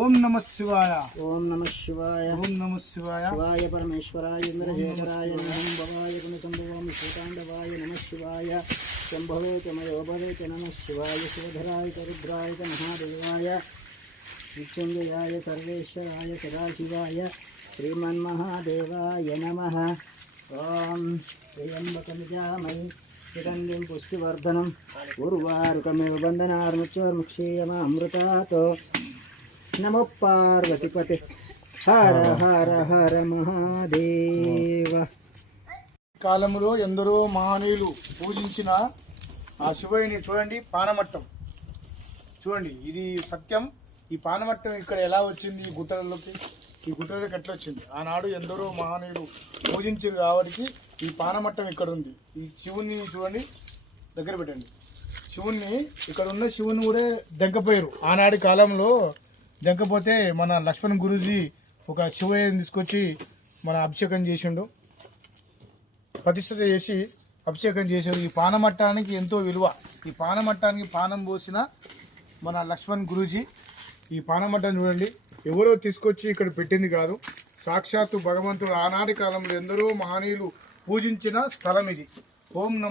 ఓం నమ శివాయ. ఓం నమ శివాయ. ఓం నమ శివాయ. శివాయ పరమేశ్వరాయ ఇంద్రశేఖరాయ నమః భవాయ గుణసంభవామి శ్రీతాండవాయ నమ శివాయ. శంభవే చ మయోభవే చ నమ శివాయ. శివధరాయ చ రుద్రాయ చ మహాదేవాయ మృత్యుంజయాయ సర్వేశ్వరాయ సదాశివాయ శ్రీమన్మహాదేవాయ నమః. ఓం త్ర్యంబకమిజామహి సుగంధిం పుష్టివర్ధనం ఉర్వారుకమివ బంధనార్ముక్షోర్ముక్షీయమామృతాతో. నమో పార్వతిపతే. హర హర హర మహాదేవ. కాలంలో ఎందరో మహనీయులు పూజించిన ఆ శివయ్యని చూడండి. పానమట్టం చూడండి, ఇది సత్యం. ఈ పానమట్టం ఇక్కడ ఎలా వచ్చింది? ఈ గుట్టలలోకి, ఈ గుట్టలలోకి ఎట్లా వచ్చింది? ఆనాడు ఎందరో మహనీయులు పూజించారు కాబట్టి ఈ పానమట్టం ఇక్కడ ఉంది. ఈ శివుని చూడండి, దగ్గర పెట్టండి. శివుణ్ణి, ఇక్కడ ఉన్న శివుని కూడా దెంకపోయారు ఆనాటి కాలంలో. దెంకపోతే మన లక్ష్మణ్ గురూజీ ఒక శివయ్యని తీసుకొచ్చి మన అభిషేకం చేసిండు, ప్రతిష్ఠత చేసి అభిషేకం చేశారు. ఈ పానమట్టానికి ఎంతో విలువ. ఈ పానమట్టానికి పానం పోసిన మన లక్ష్మణ్ గురూజీ. ఈ పానమట్టం చూడండి, ఎవరో తీసుకొచ్చి ఇక్కడ పెట్టింది కాదు, సాక్షాత్తు భగవంతుడు ఆనాటి కాలంలో ఎందరో మహనీయులు పూజించిన స్థలం ఇది. ఓం నమ